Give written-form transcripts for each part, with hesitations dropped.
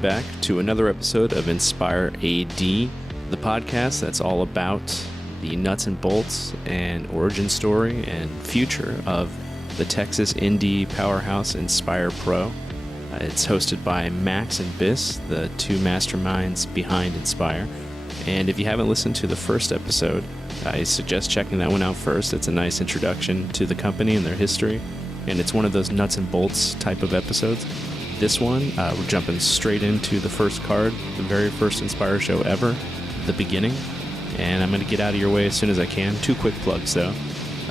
welcome back to another episode of Inspire AD, the podcast that's all about the nuts and bolts and origin story and future of the Texas indie powerhouse Inspire Pro. It's hosted by Max and Biss, the two masterminds behind Inspire. And if you haven't listened to the first episode, I suggest checking that one out first. It's a nice introduction to the company and their history, and it's one of those nuts and bolts type of episodes. This one, we're jumping straight into the first card, the very first Inspire show ever, the beginning, and I'm going to get out of your way as soon as I can. Two quick plugs, though.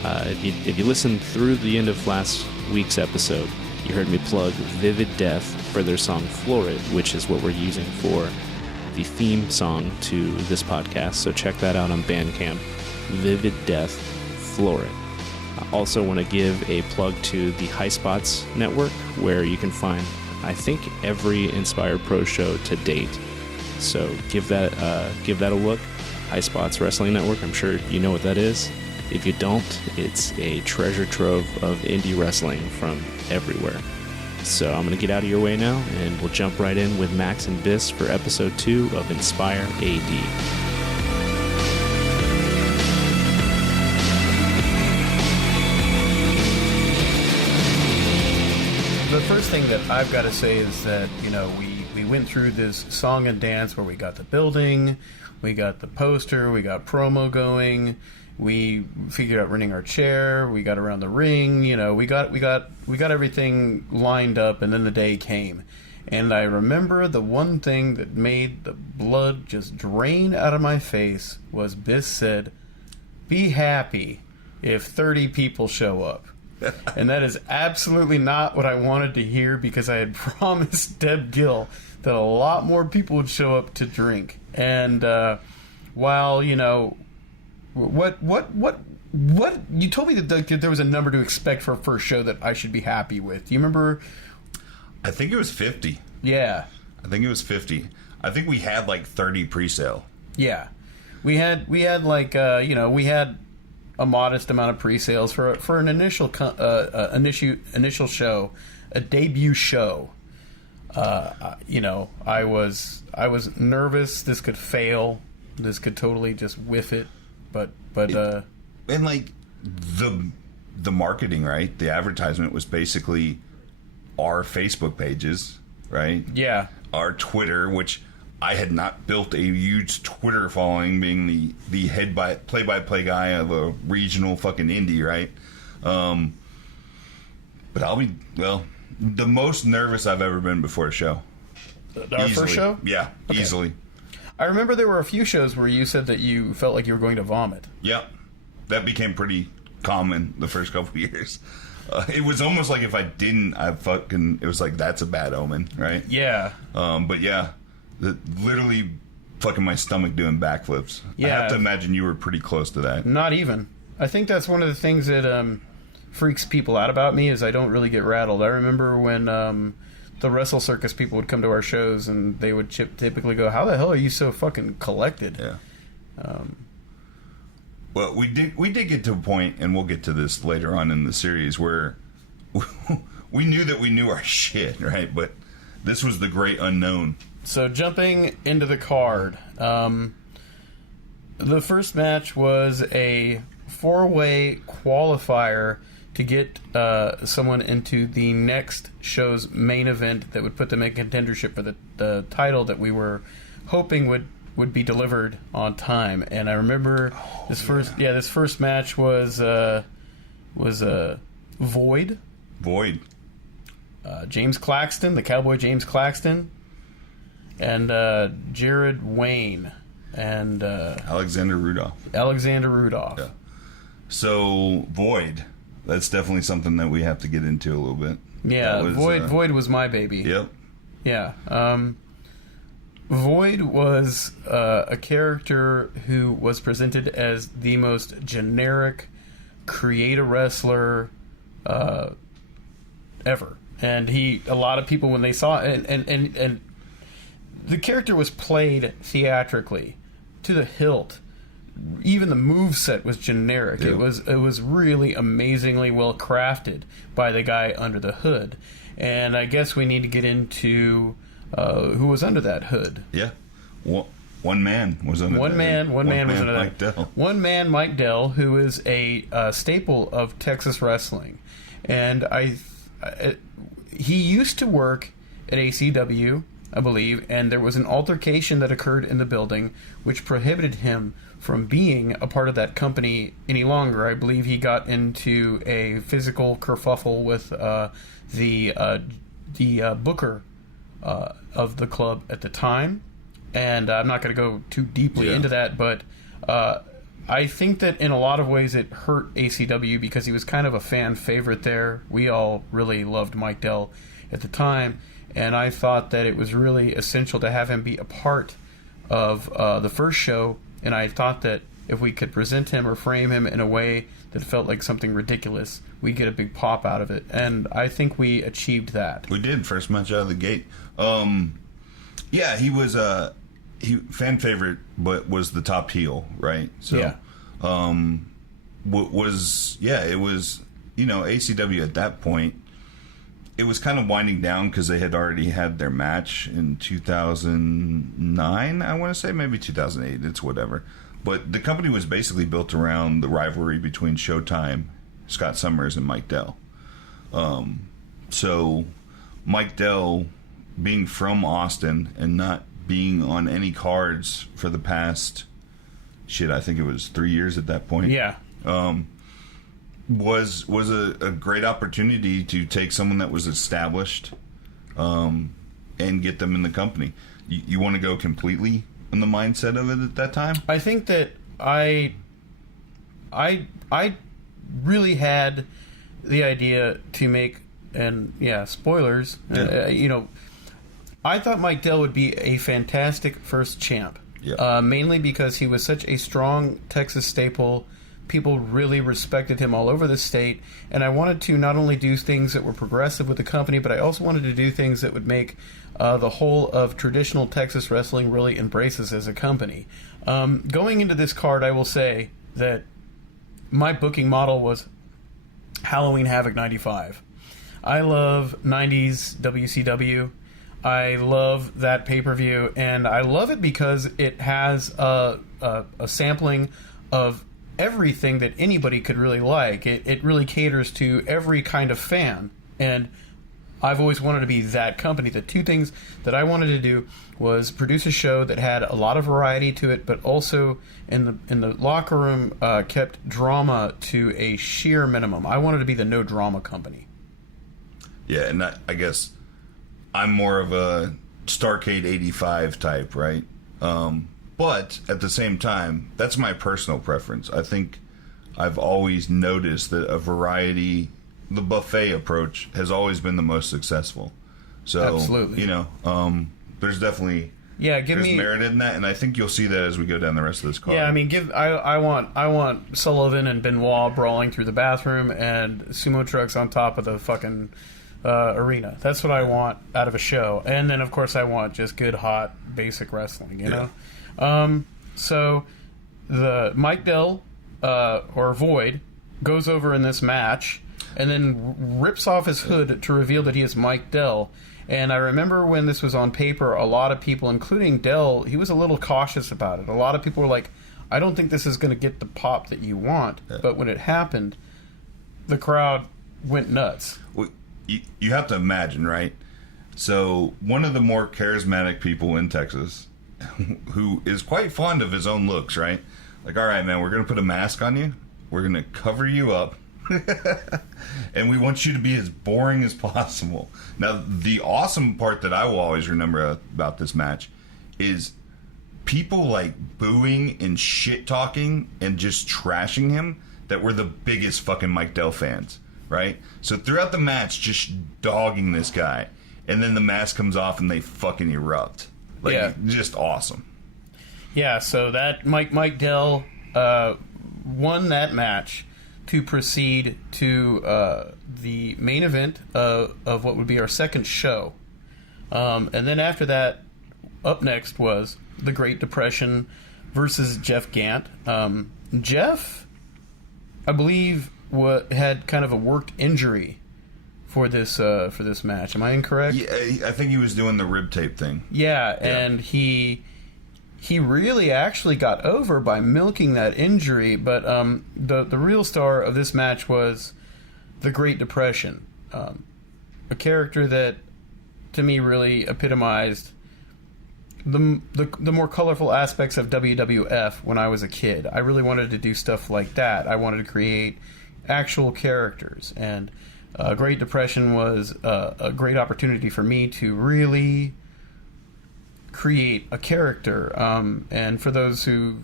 If you listened through the end of last week's episode, you heard me plug Vivid Death for their song Florid, which is what we're using for the theme song to this podcast, so check that out on Bandcamp. Vivid Death, Florid. I also want to give a plug to the High Spots Network, where you can find, I think, every Inspire Pro show to date. So give that a look. High Spots Wrestling Network, I'm sure you know what that is. If you don't, it's a treasure trove of indie wrestling from everywhere. So I'm going to get out of your way now, and we'll jump right in with Max and Biss for episode 2 of Inspire AD. The first thing that I've got to say is that, we went through this song and dance where we got the building, we got the poster, we got promo going, we figured out renting our chair, we got around the ring, we got everything lined up, and then the day came. And I remember the one thing that made the blood just drain out of my face was Biss said, "Be happy if 30 people show up." And that is absolutely not what I wanted to hear, because I had promised Deb Gill that a lot more people would show up to drink. And while what you told me that there was a number to expect for a first show that I should be happy with. Do you remember? I think it was 50. Yeah, I think it was 50. I think we had like 30 pre-sale. Yeah, we had like we had a modest amount of pre-sales for an initial show, a debut show. I was nervous. This could fail. This could totally just whiff it. But and like the marketing, right? The advertisement was basically our Facebook pages, right? Yeah. Our Twitter, which I had not built a huge Twitter following, being the play-by-play guy of a regional fucking indie, right? But I'll be, the most nervous I've ever been before a show. Our first show? Yeah, okay. Easily. I remember there were a few shows where you said that you felt like you were going to vomit. Yep. That became pretty common the first couple of years. It was almost like if I didn't, it was like, that's a bad omen, right? Yeah. But yeah. Literally fucking my stomach doing backflips. Yeah. I have to imagine you were pretty close to that. Not even. I think that's one of the things that freaks people out about me, is I don't really get rattled. I remember when the Wrestle Circus people would come to our shows, and they would typically go, "How the hell are you so fucking collected?" Yeah. Well, we did get to a point, and we'll get to this later on in the series, where we knew that we knew our shit, right? But this was the great unknown. So jumping into the card, the first match was a 4-way qualifier to get someone into the next show's main event that would put them in contendership for the title that we were hoping would be delivered on time. And I remember this first match was Void. James Claxton, the Cowboy James Claxton, and Jared Wayne, and Alexander Rudolph. Yeah. So Void, that's definitely something that we have to get into a little bit. Yeah, Void was my baby. Yep. Yeah. Void was a character who was presented as the most generic create-a-wrestler ever. And a lot of people, when they saw it, and the character was played theatrically to the hilt. Even the moveset was generic. Yep. It was really amazingly well crafted by the guy under the hood. And I guess we need to get into who was under that hood. Yeah. One man was under One man was under Mike that. Dell. One man, Mike Dell, who is a staple of Texas wrestling. And he used to work at ACW, I believe, and there was an altercation that occurred in the building which prohibited him from being a part of that company any longer. I believe he got into a physical kerfuffle with the booker of the club at the time, and I'm not going to go too deeply into that, but I think that in a lot of ways it hurt ACW because he was kind of a fan favorite there. We all really loved Mike Dell at the time, and I thought that it was really essential to have him be a part of the first show, and I thought that if we could present him or frame him in a way that felt like something ridiculous, we'd get a big pop out of it, and I think we achieved that. We did, first match out of the gate. Yeah, he was fan favorite, but was the top heel, right? So, yeah. It was, ACW at that point, it was kind of winding down because they had already had their match in 2009, I want to say, maybe 2008, it's whatever. But the company was basically built around the rivalry between Showtime, Scott Summers, and Mike Dell. So Mike Dell, being from Austin and not being on any cards for the past, I think it was 3 years at that point. Yeah. Was a great opportunity to take someone that was established and get them in the company. You want to go completely in the mindset of it at that time? I think that I really had the idea to make, and spoilers, I thought Mike Dell would be a fantastic first champ. Yeah. Mainly because he was such a strong Texas staple. People really respected him all over the state, and I wanted to not only do things that were progressive with the company, but I also wanted to do things that would make the whole of traditional Texas wrestling really embrace us as a company. Going into this card, I will say that my booking model was Halloween Havoc 95. I love 90s WCW. I love that pay-per-view, and I love it because it has a sampling of everything that anybody could really like. It really caters to every kind of fan, and I've always wanted to be that company. The two things that I wanted to do was produce a show that had a lot of variety to it, but also in the locker room kept drama to a sheer minimum. I wanted to be the no drama company. Yeah, and I guess I'm more of a Starrcade 85 type, right? But at the same time, that's my personal preference. I think I've always noticed that a variety, the buffet approach, has always been the most successful. So, absolutely. There's definitely there's merit in that, and I think you'll see that as we go down the rest of this card. Yeah, I mean, I want Sullivan and Benoit brawling through the bathroom and sumo trucks on top of the fucking arena. That's what I want out of a show. And then, of course, I want just good, hot, basic wrestling, you know? So the Mike Dell, or Void, goes over in this match and then rips off his hood to reveal that he is Mike Dell. And I remember when this was on paper, a lot of people, including Dell, he was a little cautious about it. A lot of people were like, I don't think this is going to get the pop that you want. Yeah. But when it happened, the crowd went nuts. Well, you have to imagine, right? So one of the more charismatic people in Texas, who is quite fond of his own looks, right? Like, all right, man, we're going to put a mask on you. We're going to cover you up. And we want you to be as boring as possible. Now, the awesome part that I will always remember about this match is people like booing and shit-talking and just trashing him that were the biggest fucking Mike Dell fans, right? So throughout the match, just dogging this guy. And then the mask comes off and they fucking erupt. Just awesome. Yeah, so that Mike Dell won that match to proceed to the main event of what would be our second show. And then after that, up next was the Great Depression versus Jeff Gant. Jeff, I believe, had kind of a worked injury for this match. Am I incorrect? Yeah, I think he was doing the rib tape thing. Yeah, and he really actually got over by milking that injury. But the real star of this match was the Great Depression, a character that to me really epitomized the more colorful aspects of WWF when I was a kid. I really wanted to do stuff like that. I wanted to create actual characters, and Great Depression was a great opportunity for me to really create a character. And for those who,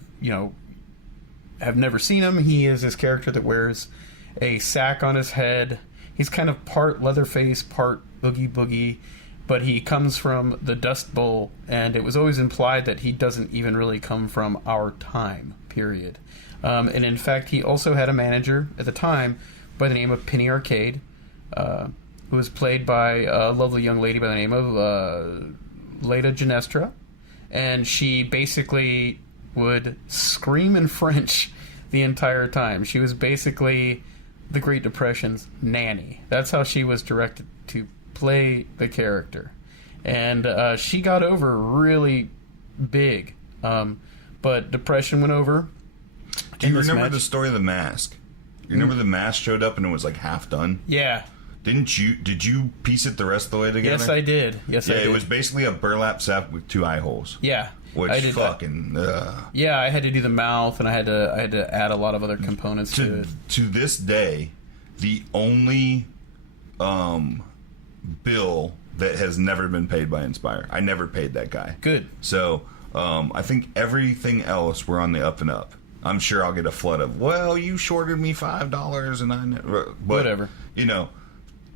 have never seen him, he is this character that wears a sack on his head. He's kind of part Leatherface, part Oogie Boogie, but he comes from the Dust Bowl, and it was always implied that he doesn't even really come from our time, period. And in fact, he also had a manager at the time by the name of Penny Arcade, who was played by a lovely young lady by the name of Leda Genestra, and she basically would scream in French the entire time. She was basically the Great Depression's nanny. That's how she was directed to play the character, and she got over really big, but Depression went over. Do you remember the story of the mask? You remember the mask showed up and it was like half done? Yeah. Did you piece it the rest of the way together? Yes, I did. I did. It was basically a burlap sack with 2 eye holes. Yeah. Which I did fucking... Yeah, I had to do the mouth, and I had to add a lot of other components to it. To this day, the only bill that has never been paid by Inspire. I never paid that guy. Good. So, I think everything else we're on the up and up. I'm sure I'll get a flood of, well, you shorted me $5 and I never... Whatever.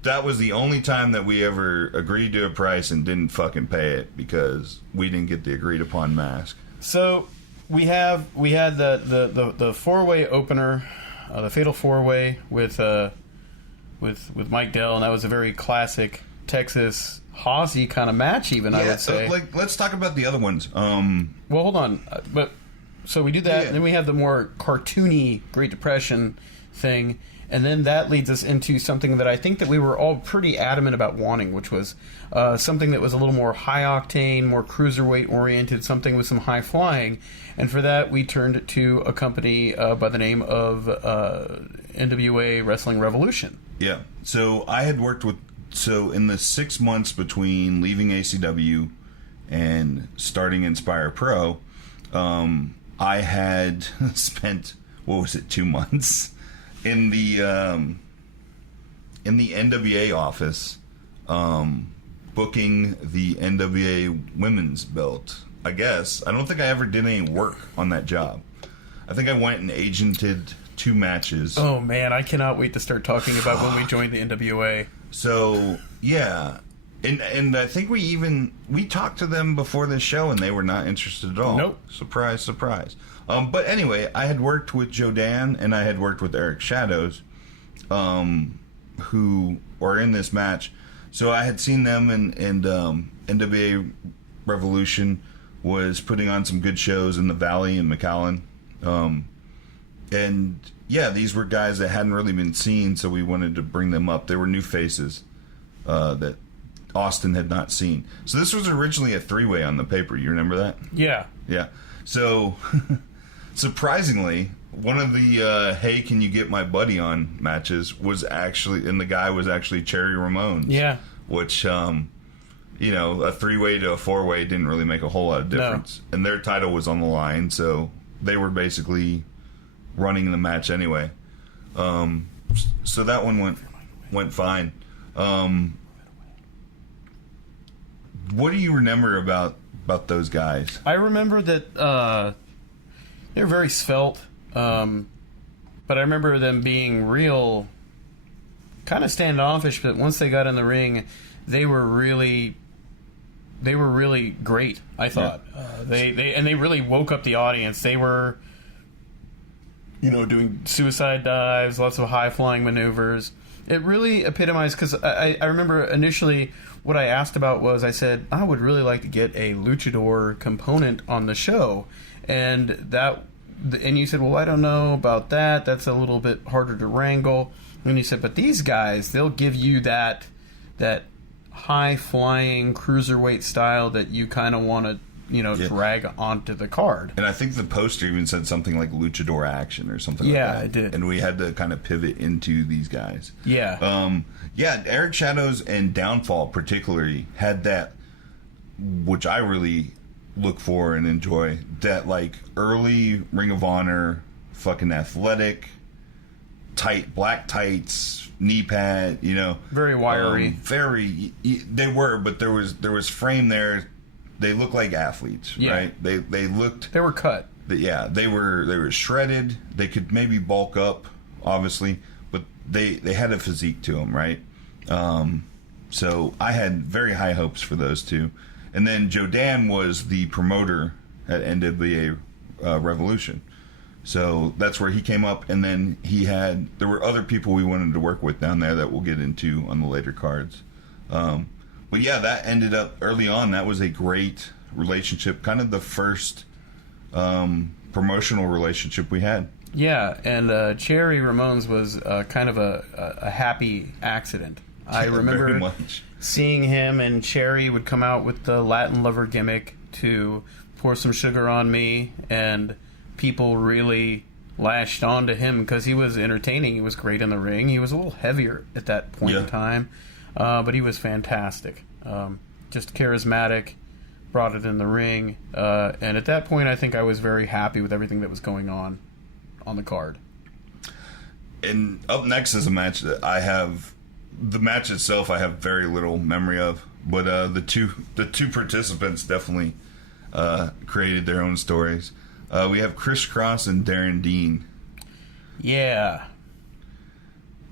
That was the only time that we ever agreed to a price and didn't fucking pay it because we didn't get the agreed upon mask. So we had the 4-way opener, the Fatal 4-way with Mike Dell, and that was a very classic Texas Hossy kind of match. Even I would say. Let's talk about the other ones. Well, hold on, so we do that, and then we have the more cartoony Great Depression thing. And then that leads us into something that I think that we were all pretty adamant about wanting, which was something that was a little more high-octane, more cruiserweight-oriented, something with some high flying. And for that, we turned to a company by the name of NWA Wrestling Revolution. Yeah. So I had worked with... So in the 6 months between leaving ACW and starting Inspire Pro, I had spent, 2 months... in the NWA office, booking the NWA women's belt. I guess I don't think I ever did any work on that job. I think I went and agented 2 matches. Oh man, I cannot wait to start talking about when we joined the NWA. So yeah, and I think we talked to them before this show, and they were not interested at all. Nope. Surprise, surprise. But anyway, I had worked with Joe Dan and I had worked with Eric Shadows, who are in this match. So I had seen them, and NWA Revolution was putting on some good shows in the Valley and McAllen. And yeah, these were guys that hadn't really been seen, so we wanted to bring them up. They were new faces that Austin had not seen. So this was originally a 3-way on the paper. You remember that? Yeah. Yeah. So... surprisingly, one of the "Hey, can you get my buddy on" matches was actually, and the guy was actually Cherry Ramones. Yeah. Which, a 3-way to a 4-way didn't really make a whole lot of difference. No. And their title was on the line, so they were basically running the match anyway. So that one went fine. What do you remember about those guys? I remember that. They were very svelte, but I remember them being real, kind of standoffish. But once they got in the ring, they were really great. I thought they really woke up the audience. They were, doing suicide dives, lots of high flying maneuvers. It really epitomized, because I remember initially what I asked about was, I said I would really like to get a luchador component on the show. And that and you said, well, I don't know about that. That's a little bit harder to wrangle. And you said, but these guys, they'll give you that high-flying cruiserweight style that you kind of want to, drag onto the card. And I think the poster even said something like luchador action or something like that. Yeah, it did. And we had to kind of pivot into these guys. Yeah. Eric Shadows and Downfall particularly had that, which I really look for and enjoy, that like early Ring of Honor, fucking athletic, tight black tights, knee pad, very wiry. They were, but there was frame there. They looked like athletes, right? They were cut. They were shredded. They could maybe bulk up, obviously, but they had a physique to them, right? So I had very high hopes for those two. And then Joe Dan was the promoter at NWA Revolution. So that's where he came up, and then there were other people we wanted to work with down there that we'll get into on the later cards. But yeah, that ended up early on. That was a great relationship, kind of the first promotional relationship we had. Yeah, and Cherry Ramones was kind of a happy accident. I remember very much. Seeing him, and Cherry would come out with the Latin Lover gimmick to Pour Some Sugar on Me, and people really lashed on to him because he was entertaining. He was great in the ring. He was a little heavier at that point in time, but he was fantastic. Just charismatic, brought it in the ring, and at that point I think I was very happy with everything that was going on the card. And up next is a match that I have. The match itself I have very little memory of, but the two participants definitely created their own stories. We have Chris Cross and Darren Dean. Yeah,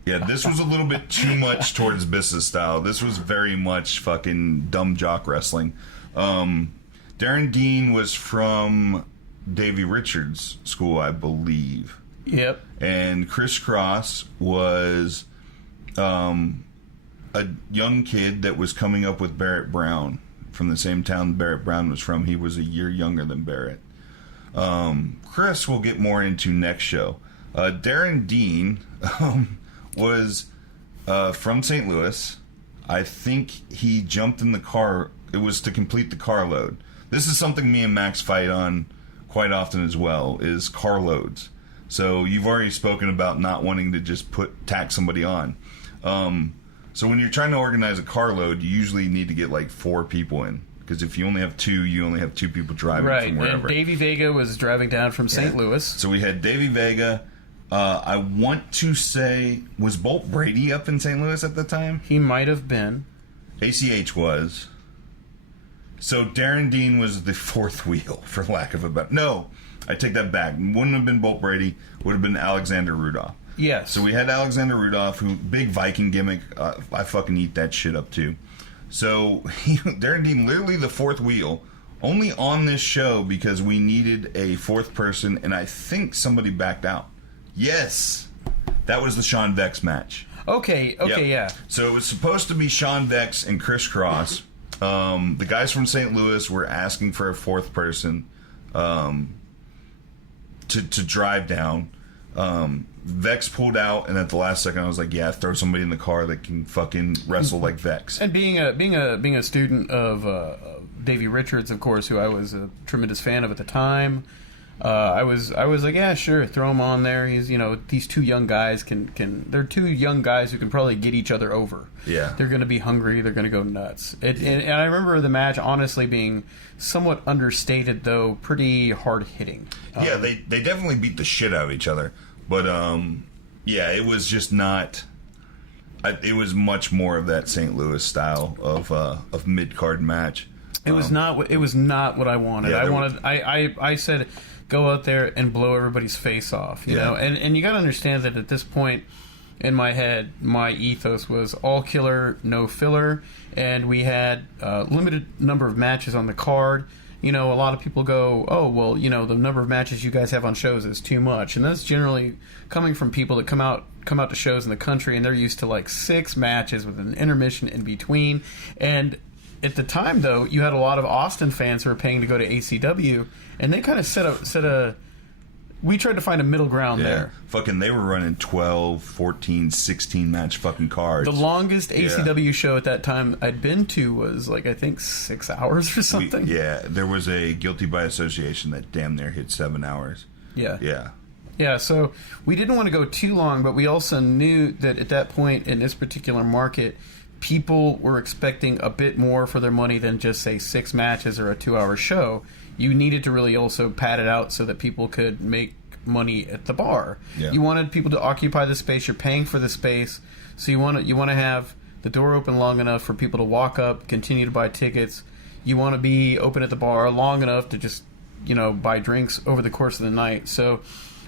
this was a little bit too much towards Biss's style. This was very much fucking dumb jock wrestling. Darren Dean was from Davey Richards' school, I believe. Yep. And Chris Cross was a young kid that was coming up with Barrett Brown from the same town Barrett Brown was from. He was a year younger than Barrett. Chris we'll get more into next show. Darren Dean was from St. Louis. I think he jumped in the car. It was to complete the carload. This is something me and Max fight on quite often as well, is carloads. So you've already spoken about not wanting to just tack somebody on. So when you're trying to organize a carload, you usually need to get like 4 people in. Because if you only have 2, you only have 2 people driving from wherever. And Davey Vega was driving down from St. Louis. So we had Davey Vega. I want to say, was Bolt Brady up in St. Louis at the time? He might have been. ACH was. So Darren Dean was the 4th wheel, for lack of a better... No, I take that back. Wouldn't have been Bolt Brady. Would have been Alexander Rudolph. Yes. So we had Alexander Rudolph, who big Viking gimmick. I fucking eat that shit up too. So Darren Dean, literally the 4th wheel, only on this show because we needed a 4th person, and I think somebody backed out. Yes, that was the Sean Vex match. Okay, yeah. So it was supposed to be Sean Vex and Chris Cross. The guys from St. Louis were asking for a 4th person to drive down. Vex pulled out, and at the last second, I was like, "Yeah, throw somebody in the car that can fucking wrestle like Vex." And being a student of Davey Richards, of course, who I was a tremendous fan of at the time, I was like, "Yeah, sure, throw him on there." He's these 2 young guys they're 2 young guys who can probably get each other over. Yeah, they're going to be hungry. They're going to go nuts. And I remember the match honestly being somewhat understated, though pretty hard hitting. Yeah, they definitely beat the shit out of each other. But, it was just not... it was much more of that St. Louis style of mid-card match. It was not what I wanted. Yeah, I said, go out there and blow everybody's face off, you know? And you got to understand that at this point in my head, my ethos was all killer, no filler, and we had a limited number of matches on the card. A lot of people go, oh, well, the number of matches you guys have on shows is too much. And that's generally coming from people that come out to shows in the country, and they're used to like 6 matches with an intermission in between. And at the time, though, you had a lot of Austin fans who were paying to go to ACW, and they kind of set we tried to find a middle ground there. Fucking, they were running 12, 14, 16 match fucking cards. The longest ACW show at that time I'd been to was, like, I think 6 hours or something. There was a Guilty by Association that damn near hit 7 hours. Yeah, so we didn't want to go too long, but we also knew that at that point in this particular market, people were expecting a bit more for their money than just, say, 6 matches or a 2-hour show. You needed to really also pad it out so that people could make money at the bar. Yeah. You wanted people to occupy the space. You're paying for the space, so you want to have the door open long enough for people to walk up, continue to buy tickets. You want to be open at the bar long enough to just, buy drinks over the course of the night. So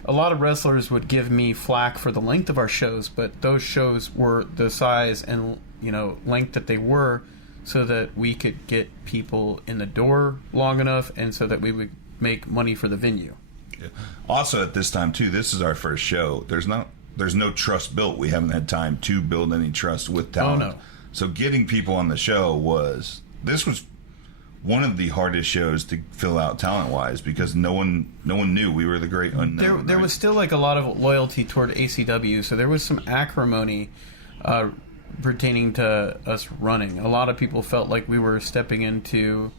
a lot of wrestlers would give me flack for the length of our shows, but those shows were the size and length that they were, so that we could get people in the door long enough, and so that we would make money for the venue. Yeah. Also, at this time too, this is our first show. There's no trust built. We haven't had time to build any trust with talent. Oh no! So getting people on the show was one of the hardest shows to fill out talent wise, because no one knew. We were the great unknown. There was still like a lot of loyalty toward ACW, so there was some acrimony pertaining to us running. A lot of people felt like we were stepping into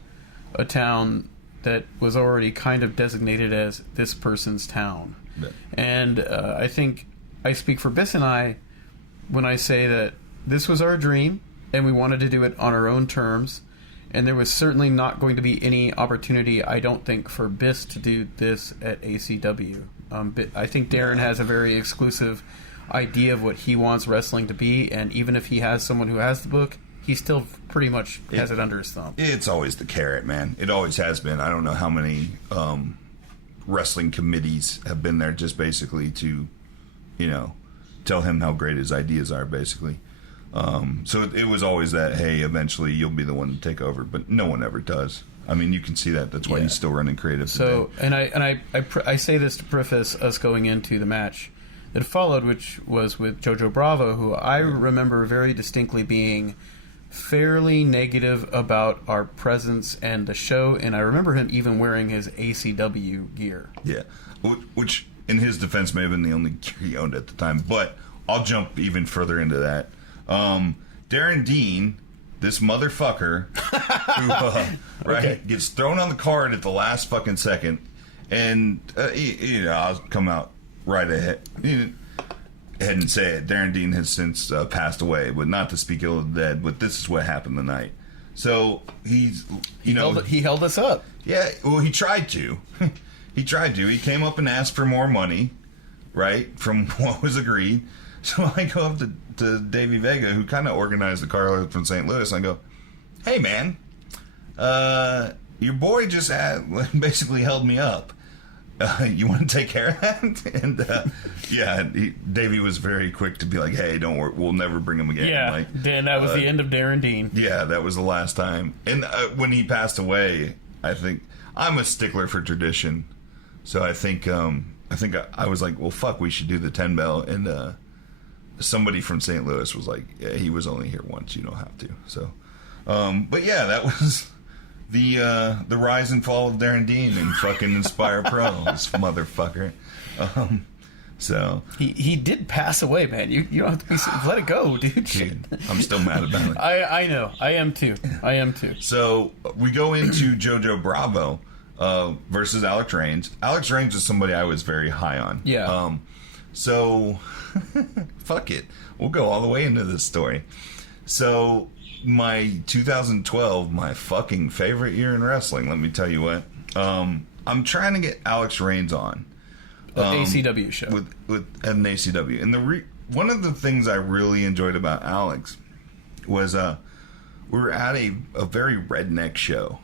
a town that was already kind of designated as this person's town. Yeah. And I think I speak for Biss and I when I say that this was our dream, and we wanted to do it on our own terms, and there was certainly not going to be any opportunity, I don't think, for Biss to do this at ACW. I think Darren has a very exclusive idea of what he wants wrestling to be, and even if he has someone who has the book, he still pretty much has it under his thumb. It's always the carrot, man. It always has been. I don't know how many wrestling committees have been there just basically to, tell him how great his ideas are, basically. So it was always that, hey, eventually you'll be the one to take over, but no one ever does. I mean, you can see that. That's why he's still running creative today. So, I say this to preface us going into the match that followed, which was with Jojo Bravo, who I remember very distinctly being fairly negative about our presence and the show, and I remember him even wearing his ACW gear. Yeah, which in his defense may have been the only gear he owned at the time, but I'll jump even further into that. Darren Dean, this motherfucker, who gets thrown on the card at the last fucking second, and I'll come out right ahead and say it. Darren Dean has since passed away, but not to speak ill of the dead. But this is what happened tonight. So he held us up. Yeah, well, he tried to. He came up and asked for more money, right, from what was agreed. So I go up to Davey Vega, who kind of organized the car from St. Louis, and I go, "Hey, man, your boy just basically held me up. You want to take care of that?" And Davey was very quick to be like, "Hey, don't worry, we'll never bring him again." Yeah, Dan, that was the end of Darren Dean. Yeah, that was the last time. And when he passed away, I think I'm a stickler for tradition, so I think I was like, "Well, fuck, we should do the 10 bell." And somebody from St. Louis was like, "Yeah, he was only here once. You don't have to." So, but yeah, that was the rise and fall of Darren Dean and fucking Inspire Pro, this motherfucker. So he did pass away, man. You don't have to be let it go, dude. Dude, I'm still mad about it. I know. I am too. So we go into Jojo Bravo versus Alex Reigns. Alex Reigns is somebody I was very high on. Yeah. So fuck it. We'll go all the way into this story. So my 2012, my fucking favorite year in wrestling, let me tell you what. I'm trying to get Alex Reigns on an ACW show with an ACW, and one of the things I really enjoyed about Alex was we were at a very redneck show,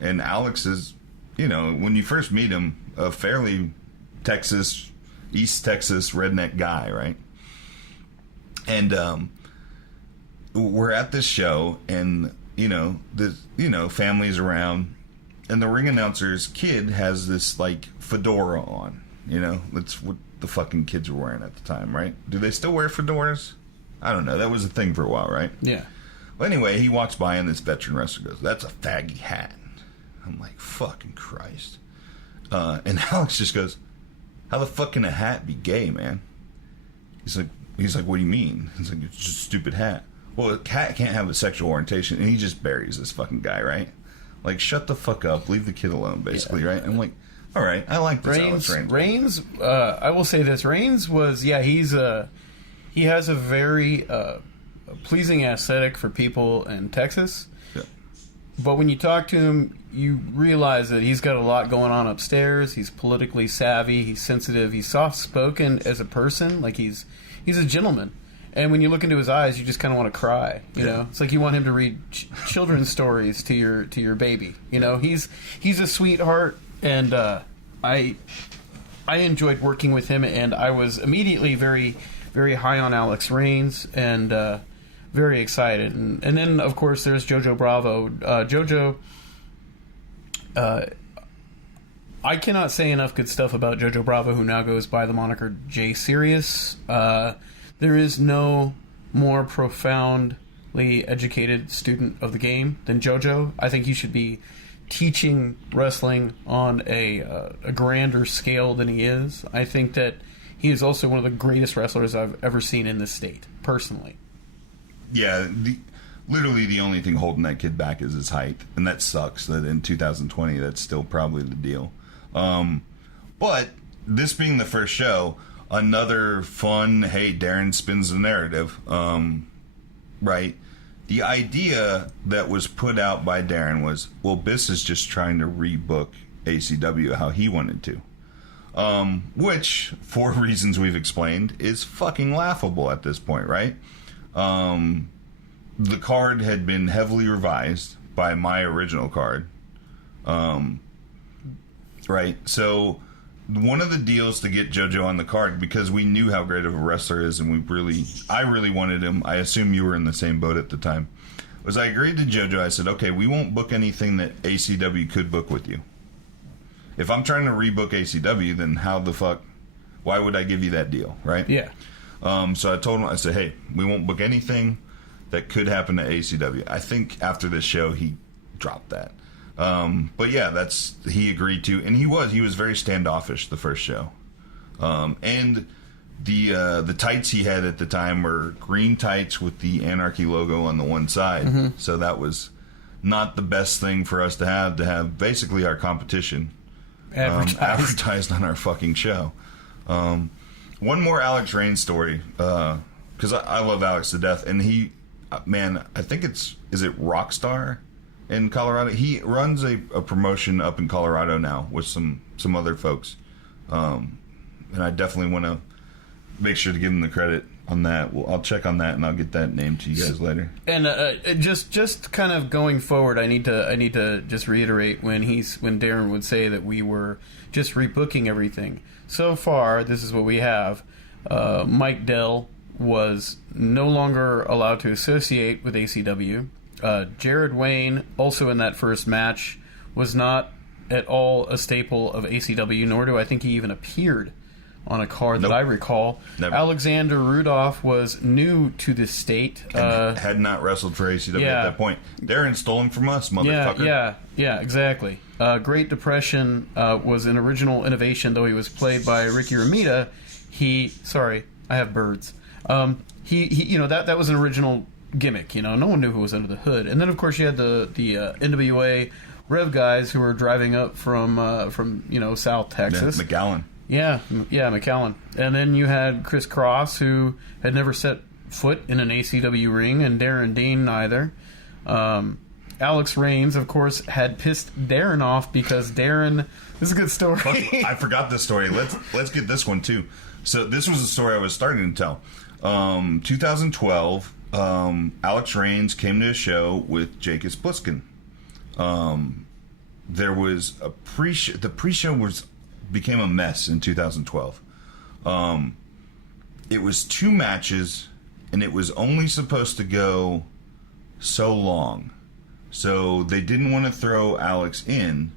and Alex is, when you first meet him, a fairly East Texas redneck guy, right? And we're at this show, and family's around, and the ring announcer's kid has this like fedora on. That's what the fucking kids were wearing at the time, right? Do they still wear fedoras? I don't know. That was a thing for a while, right? Yeah. Well, anyway, he walks by, and this veteran wrestler goes, "That's a faggy hat." I'm like, fucking Christ. And Alex just goes, how the fuck can a hat be gay, man? He's like, what do you mean? He's like, it's just a stupid hat. Well, a hat can't have a sexual orientation, and he just buries this fucking guy, right? Like, shut the fuck up, leave the kid alone, basically, right? I'm like, all right, I like this Alex Reigns. Reigns, I will say this, Reigns was, he has a very pleasing aesthetic for people in Texas. Yeah. But when you talk to him, you realize that he's got a lot going on upstairs. He's politically savvy. He's sensitive. He's soft-spoken as a person. Like, he's a gentleman. And when you look into his eyes, you just kind of want to cry. You know, it's like you want him to read children's stories to your baby. You know, he's a sweetheart, and I enjoyed working with him, and I was immediately very, very high on Alex Reigns, and very excited. And then, of course, there's Jojo Bravo. Jojo, I cannot say enough good stuff about Jojo Bravo, who now goes by the moniker J Serious. There is no more profoundly educated student of the game than JoJo. I think he should be teaching wrestling on a grander scale than he is. I think that he is also one of the greatest wrestlers I've ever seen in this state, personally. Yeah, literally the only thing holding that kid back is his height, and that sucks that in 2020 that's still probably the deal. But this being the first show, another fun, hey, Darren spins the narrative, right? The idea that was put out by Darren was, well, Biss is just trying to rebook ACW how he wanted to. Which, for reasons we've explained, is fucking laughable at this point, right? The card had been heavily revised by my original card. Right? So one of the deals to get JoJo on the card, because we knew how great of a wrestler is, and I really wanted him. I assume you were in the same boat at the time. Was I agreed to JoJo. I said, okay, we won't book anything that ACW could book with you. If I'm trying to rebook ACW, then why would I give you that deal, right? Yeah. So I told him, I said, hey, we won't book anything that could happen to ACW. I think after this show, he dropped that. But yeah, he agreed to, and he was very standoffish the first show. And the tights he had at the time were green tights with the Anarchy logo on the one side. Mm-hmm. So that was not the best thing for us to have basically our competition advertised on our fucking show. One more Alex Reigns story, because I love Alex to death, and he, man, I think is it Rockstar in Colorado? He runs a promotion up in Colorado now with some other folks, and I definitely want to make sure to give him the credit on that. Well, I'll check on that, and I'll get that name to you guys later. And just kind of going forward, I need to just reiterate when Darren would say that we were just rebooking everything. So far, this is what we have. Mike Dell was no longer allowed to associate with ACW. Jared Wayne, also in that first match, was not at all a staple of ACW, nor do I think he even appeared on a card that I recall. Never. Alexander Rudolph was new to the state. And had not wrestled for ACW at that point. Darren stole him from us, motherfucker. Yeah, exactly. Great Depression was an original innovation, though he was played by Ricky Ramita. Sorry, I have birds. He that was an original gimmick. No one knew who was under the hood. And then, of course, you had the NWA Rev guys who were driving up from South Texas. Yeah, McAllen. Yeah, McAllen. And then you had Chris Cross, who had never set foot in an ACW ring, and Darren Dean neither. Alex Reigns, of course, had pissed Darren off because Darren... This is a good story. I forgot this story. Let's get this one, too. So this was a story I was starting to tell. 2012, Alex Reigns came to a show with Jacobs Bliskin. There was a pre-show. The pre-show became a mess in 2012. It was 2 matches, and it was only supposed to go so long. So they didn't want to throw Alex in.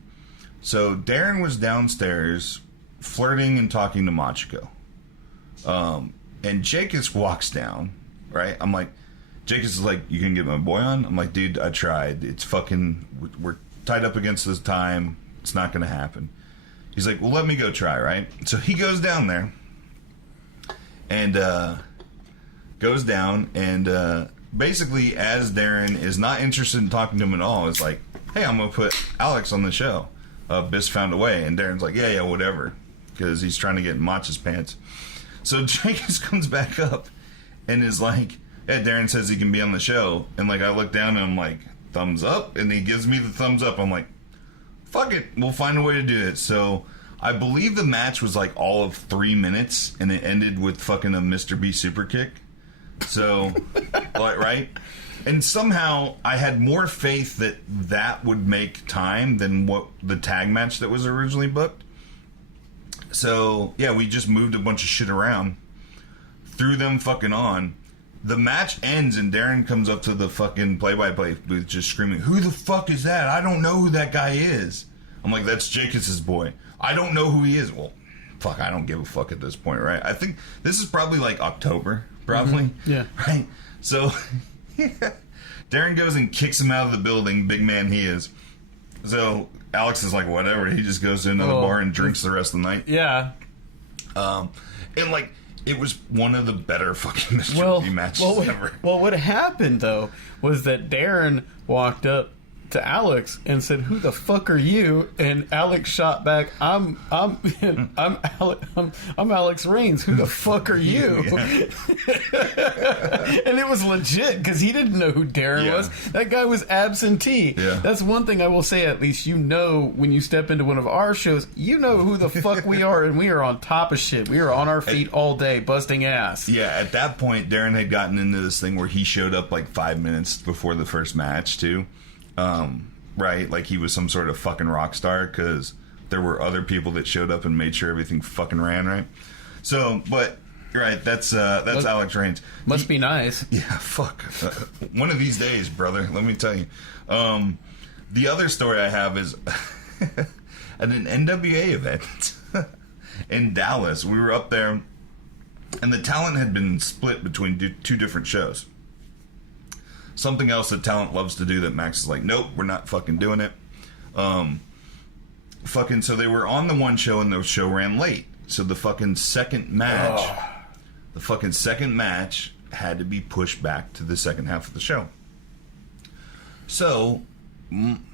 So Darren was downstairs flirting and talking to Machiko. And Jacobs walks down, right? I'm like, Jacobs is like, you can get my boy on? I'm like, dude, I tried. It's fucking, we're tied up against this time. It's not going to happen. He's like, well, let me go try, right? So he goes down there and basically, as Darren is not interested in talking to him at all, is like, hey, I'm going to put Alex on the show. Biss found a way. And Darren's like, yeah, whatever. Because he's trying to get in Mach's pants. So Jenkins comes back up and is like, yeah, Darren says he can be on the show. And like, I look down and I'm like, thumbs up. And he gives me the thumbs up. I'm like, fuck it, we'll find a way to do it. So I believe the match was like all of 3 minutes, and it ended with fucking a Mr. B super kick. So, right? And somehow I had more faith that that would make time than what the tag match that was originally booked. So, yeah, we just moved a bunch of shit around, threw them fucking on. The match ends and Darren comes up to the fucking play-by-play booth just screaming, who the fuck is that? I don't know who that guy is. I'm like, that's Jacobs' boy. I don't know who he is. Well, fuck, I don't give a fuck at this point, right? I think this is probably like October, probably. Mm-hmm. Yeah. Right? So, Darren goes and kicks him out of the building, big man he is. So, Alex is like, whatever. He just goes to another bar and drinks the rest of the night. Yeah. And like, it was one of the better fucking Mr. B matches ever. Well, what happened, though, was that Darren walked up to Alex and said, who the fuck are you? And Alex shot back, I'm Alex Reigns. Who the fuck are you? And it was legit because he didn't know who Darren was. That guy was absentee. Yeah. That's one thing I will say, at least you know, when you step into one of our shows, you know who the fuck we are, and we are on top of shit. We are on our feet all day, busting ass. Yeah, at that point, Darren had gotten into this thing where he showed up like 5 minutes before the first match, too. Right? Like he was some sort of fucking rock star because there were other people that showed up and made sure everything fucking ran, right? So, but, right, that's Alex Reigns. Must be nice. Yeah, fuck. One of these days, brother, let me tell you. The other story I have is at an NWA event in Dallas. We were up there, and the talent had been split between two different shows. Something else that talent loves to do that Max is like, nope, we're not fucking doing it. So they were on the one show and the show ran late. So the fucking second match, had to be pushed back to the second half of the show. So, one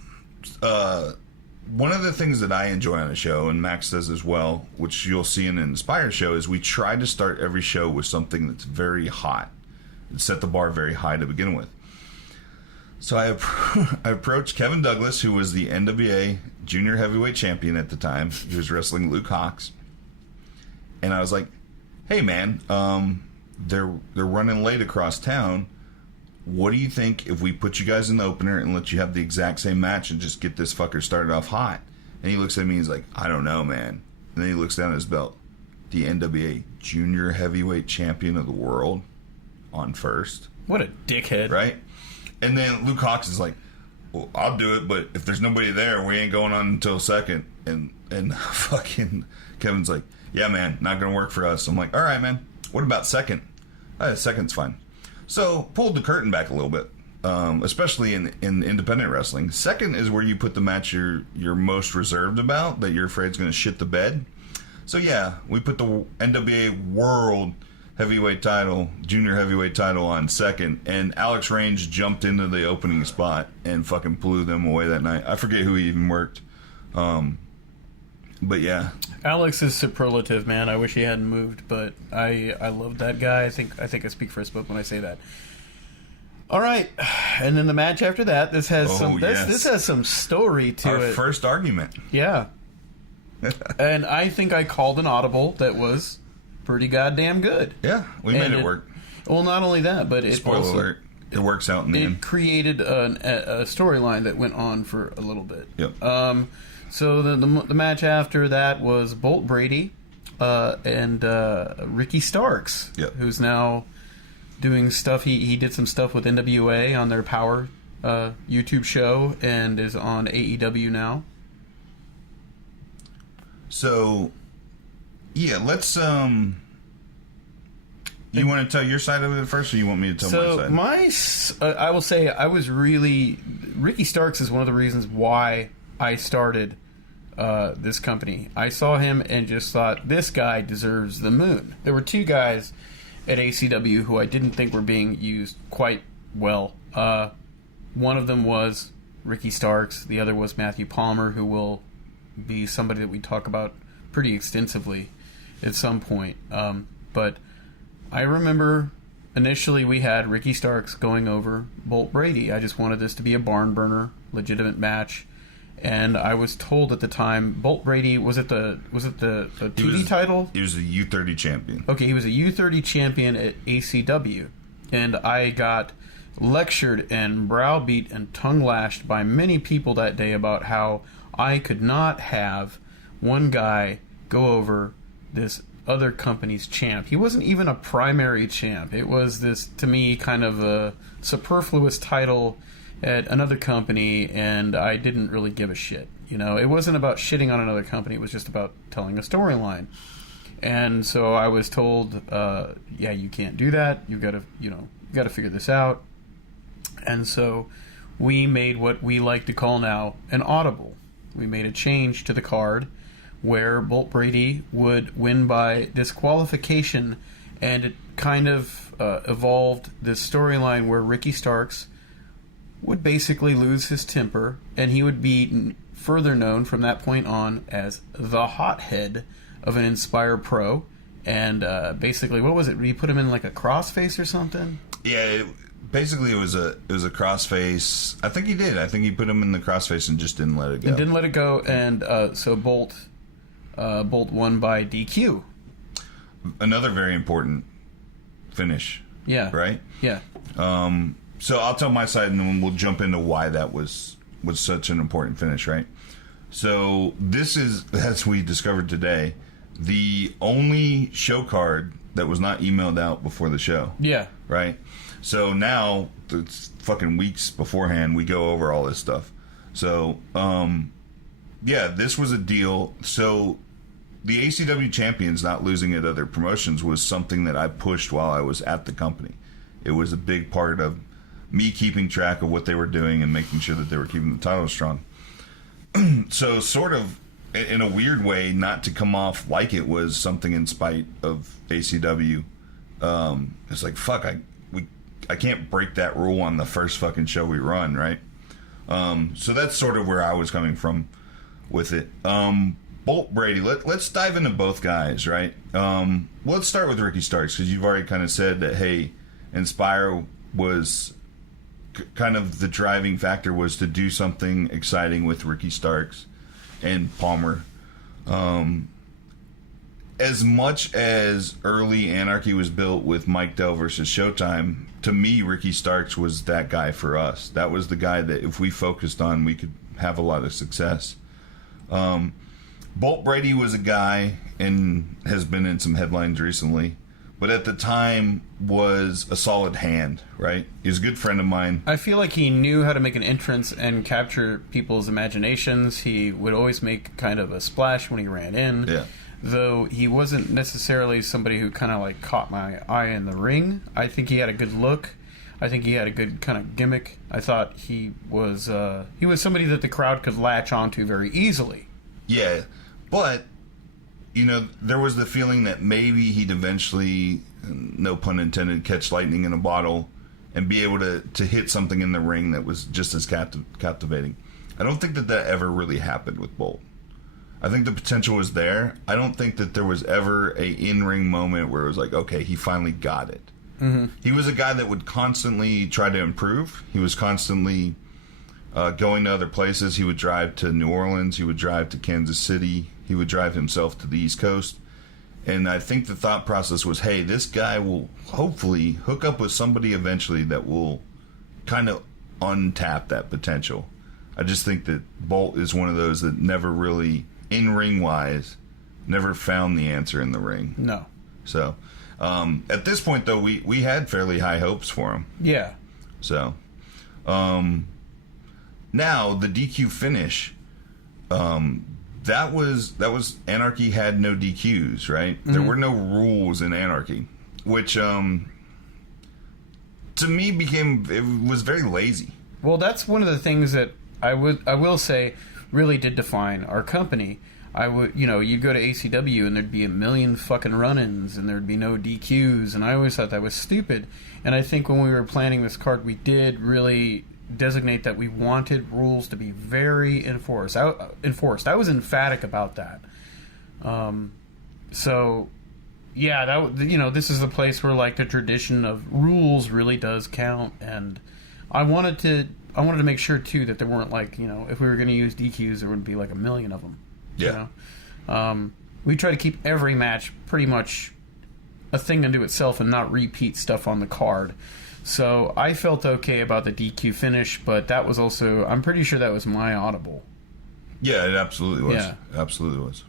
of the things that I enjoy on a show, and Max does as well, which you'll see in an Inspire show, is we try to start every show with something that's very hot. Set the bar very high to begin with. So I approached Kevin Douglas, who was the NWA Junior Heavyweight Champion at the time. He was wrestling Luke Hawx. And I was like, hey, man, they're running late across town. What do you think if we put you guys in the opener and let you have the exact same match and just get this fucker started off hot? And he looks at me and he's like, I don't know, man. And then he looks down at his belt. The NWA Junior Heavyweight Champion of the world on first. What a dickhead. Right? And then Luke Hawx is like, well, I'll do it, but if there's nobody there, we ain't going on until second. And fucking Kevin's like, yeah, man, not going to work for us. I'm like, all right, man, what about second? Second's fine. So pulled the curtain back a little bit, especially in independent wrestling. Second is where you put the match you're most reserved about, that you're afraid is going to shit the bed. So yeah, we put the NWA World Heavyweight title, Junior Heavyweight title on second, and Alex Reigns jumped into the opening spot and fucking blew them away that night. I forget who he even worked. But yeah. Alex is superlative, man. I wish he hadn't moved, but I love that guy. I think I speak for his book when I say that. All right, and then the match after that. This has this has some story to it. Our first argument. Yeah. And I think I called an audible that was pretty goddamn good. Yeah, we made it work. Well, not only that, but it spoiler alert, it works out in the end. It created a storyline that went on for a little bit. Yep. So the match after that was Bolt Brady and Ricky Starks, yep, who's now doing stuff. He did some stuff with NWA on their Power YouTube show and is on AEW now. So, yeah, let's you want to tell your side of it first, or you want me to tell my side? I will say I was really... Ricky Starks is one of the reasons why I started this company. I saw him and just thought, this guy deserves the moon. There were two guys at ACW who I didn't think were being used quite well. One of them was Ricky Starks. The other was Matthew Palmer, who will be somebody that we talk about pretty extensively at some point. But I remember initially we had Ricky Starks going over Bolt Brady. I just wanted this to be a barn burner, legitimate match. And I was told at the time, Bolt Brady, was it the TV title? He was a U30 champion. Okay, he was a U30 champion at ACW. And I got lectured and browbeat and tongue-lashed by many people that day about how I could not have one guy go over this other company's champ. He wasn't even a primary champ. It was this, to me, kind of a superfluous title at another company, and I didn't really give a shit. You know, it wasn't about shitting on another company. It was just about telling a storyline. And so I was told, yeah, you can't do that. You've got to figure this out. And so we made what we like to call now an audible. We made a change to the card where Bolt Brady would win by disqualification, and it kind of evolved this storyline where Ricky Starks would basically lose his temper, and he would be further known from that point on as the hothead of an Inspire Pro. And basically, what was it? You put him in like a crossface or something? Yeah, basically it was a crossface. I think he did. I think he put him in the crossface and just didn't let it go. And didn't let it go, and so Bolt won by DQ. Another very important finish. Yeah. Right? Yeah. So I'll tell my side, and then we'll jump into why that was such an important finish, right? So this is, as we discovered today, the only show card that was not emailed out before the show. Yeah. Right? So now, it's fucking weeks beforehand, we go over all this stuff. So, yeah, this was a deal. So the ACW champions not losing at other promotions was something that I pushed while I was at the company. It was a big part of me keeping track of what they were doing and making sure that they were keeping the title strong. So sort of, in a weird way, not to come off like it was something in spite of ACW. It's like, fuck, I can't break that rule on the first fucking show we run, right? So that's sort of where I was coming from with it. Bolt Brady, let's dive into both guys, right? Let's start with Ricky Starks, because you've already kind of said that, hey, Inspire was kind of the driving factor was to do something exciting with Ricky Starks and Palmer. As much as early Anarchy was built with Mike Dell versus Showtime, to me, Ricky Starks was that guy for us. That was the guy that if we focused on, we could have a lot of success. Bolt Brady was a guy, and has been in some headlines recently, but at the time was a solid hand, right? He's a good friend of mine. I feel like he knew how to make an entrance and capture people's imaginations. He would always make kind of a splash when he ran in. Yeah. Though he wasn't necessarily somebody who kind of like caught my eye in the ring. I think he had a good look. I think he had a good kind of gimmick. I thought he was somebody that the crowd could latch onto very easily. Yeah, but you know, there was the feeling that maybe he'd eventually, no pun intended, catch lightning in a bottle and be able to hit something in the ring that was just as captivating. I don't think that ever really happened with Bolt. I think the potential was there. I don't think that there was ever a in-ring moment where it was like, okay, he finally got it. Mm-hmm. He was a guy that would constantly try to improve. He was constantly going to other places. He would drive to New Orleans. He would drive to Kansas City. He would drive himself to the East Coast. And I think the thought process was, hey, this guy will hopefully hook up with somebody eventually that will kind of untap that potential. I just think that Bolt is one of those that never really, in-ring wise, never found the answer in the ring. No. So, at this point, though, we had fairly high hopes for him. Yeah. So, now the DQ finish, that was Anarchy had no DQs, right? Mm-hmm. There were no rules in Anarchy, which to me it was very lazy. Well, that's one of the things that I will say really did define our company. I would, you'd go to ACW and there'd be a million fucking run-ins and there'd be no DQs, and I always thought that was stupid. And I think when we were planning this card, we did really designate that we wanted rules to be very enforced. I was emphatic about that. So, yeah, this is the place where like the tradition of rules really does count, and I wanted to make sure too that there weren't like if we were going to use DQs, there wouldn't be like a million of them. Yeah. We try to keep every match pretty much a thing unto itself and not repeat stuff on the card. So I felt okay about the DQ finish, but that was also, I'm pretty sure that was my audible. Yeah, it absolutely was. Yeah. Absolutely was.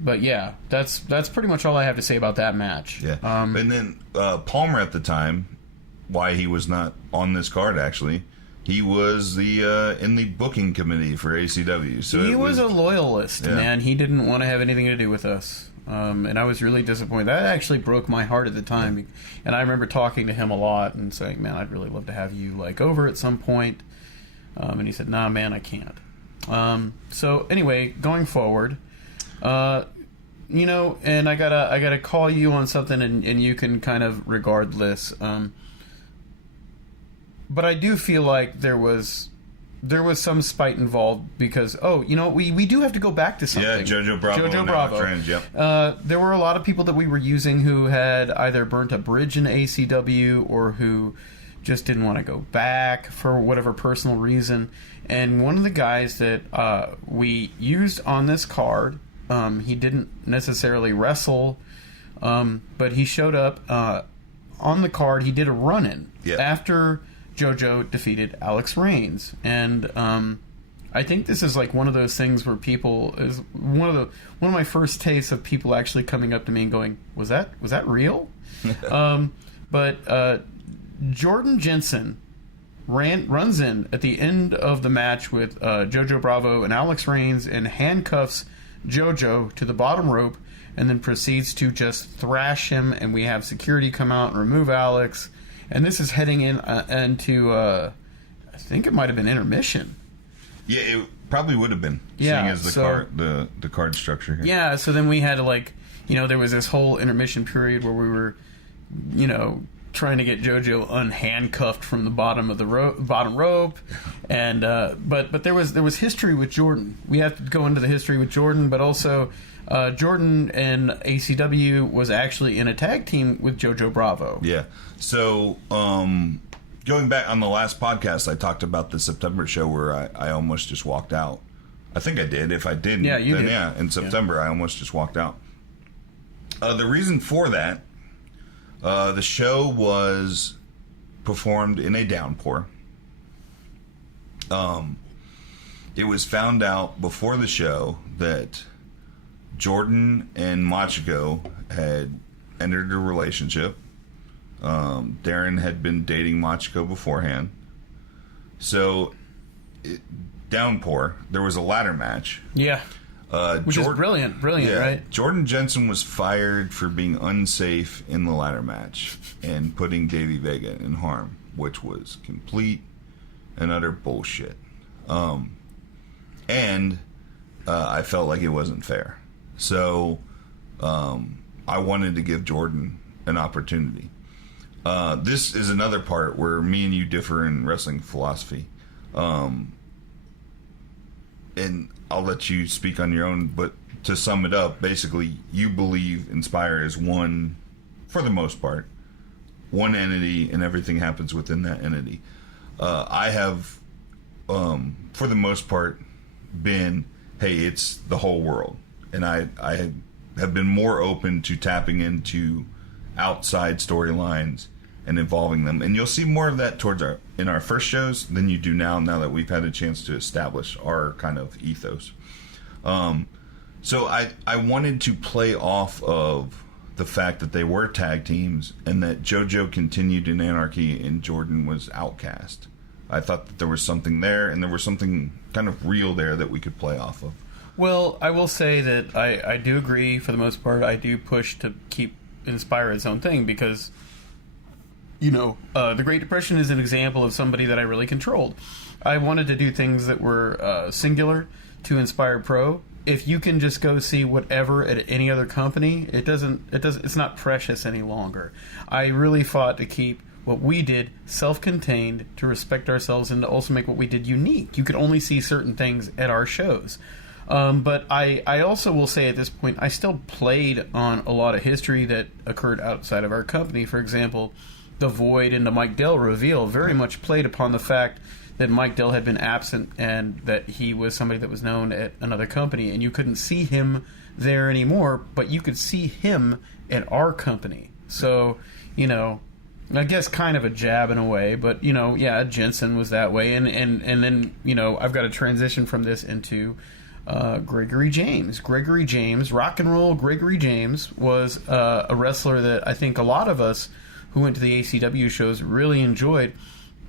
But yeah, that's pretty much all I have to say about that match. Yeah. And then Palmer at the time, why he was not on this card actually, he was in the booking committee for ACW. So he was a loyalist, yeah. man. He didn't want to have anything to do with us. And I was really disappointed. That actually broke my heart at the time. And I remember talking to him a lot and saying, man, I'd really love to have you like over at some point. And he said, nah, man, I can't. So anyway, going forward, and I gotta call you on something, and you can kind of regard this. But I do feel like there was some spite involved because we do have to go back to something. Yeah, Jojo Bravo. Trans, yep. There were a lot of people that we were using who had either burnt a bridge in ACW or who just didn't want to go back for whatever personal reason. And one of the guys that we used on this card, he didn't necessarily wrestle, but he showed up on the card. He did a run-in after JoJo defeated Alex Reigns, and I think this is like one of those things where people is one of my first tastes of people actually coming up to me and going, "Was that real?" But Jordan Jensen runs in at the end of the match with JoJo Bravo and Alex Reigns and handcuffs JoJo to the bottom rope, and then proceeds to just thrash him. And we have security come out and remove Alex. And this is heading into, I think it might have been intermission. Yeah, it probably would have been, seeing as the card structure here. Yeah, so then we had to, there was this whole intermission period where we were, trying to get JoJo unhandcuffed from the bottom of the bottom rope, and but there was history with Jordan. We have to go into the history with Jordan, but also Jordan and ACW was actually in a tag team with JoJo Bravo. Yeah. So going back on the last podcast, I talked about the September show where I almost just walked out. I think I did. If I didn't, yeah, you then did. Yeah, in September I almost just walked out. The reason for that. The show was performed in a downpour. It was found out before the show that Jordan and Machiko had entered a relationship. Darren had been dating Machiko beforehand. So, downpour. There was a ladder match. Yeah. Which is brilliant, yeah, right? Jordan Jensen was fired for being unsafe in the ladder match and putting Davey Vega in harm, which was complete and utter bullshit. And I felt like it wasn't fair. So I wanted to give Jordan an opportunity. This is another part where me and you differ in wrestling philosophy. And I'll let you speak on your own, but to sum it up, basically, you believe Inspire is one, for the most part, one entity, and everything happens within that entity. I have, for the most part, been, hey, it's the whole world. And I have been more open to tapping into outside storylines and involving them. And you'll see more of that in our first shows than you do now that we've had a chance to establish our kind of ethos. So I wanted to play off of the fact that they were tag teams and that JoJo continued in Anarchy and Jordan was outcast. I thought that there was something there, and there was something kind of real there that we could play off of. Well, I will say that I do agree, for the most part. I do push to keep Inspire its own thing because, the Great Depression is an example of somebody that I really controlled. I wanted to do things that were singular to Inspire Pro. If you can just go see whatever at any other company, it's not precious any longer. I really fought to keep what we did self-contained, to respect ourselves, and to also make what we did unique. You could only see certain things at our shows. But I also will say at this point, I still played on a lot of history that occurred outside of our company. For example, the Void and the Mike Dell reveal very much played upon the fact that Mike Dell had been absent and that he was somebody that was known at another company, and you couldn't see him there anymore, but you could see him at our company. So, I guess kind of a jab in a way, but, Jensen was that way, and then, I've got to transition from this into Gregory James. Gregory James, rock and roll Gregory James, was a wrestler that I think a lot of us who went to the ACW shows really enjoyed.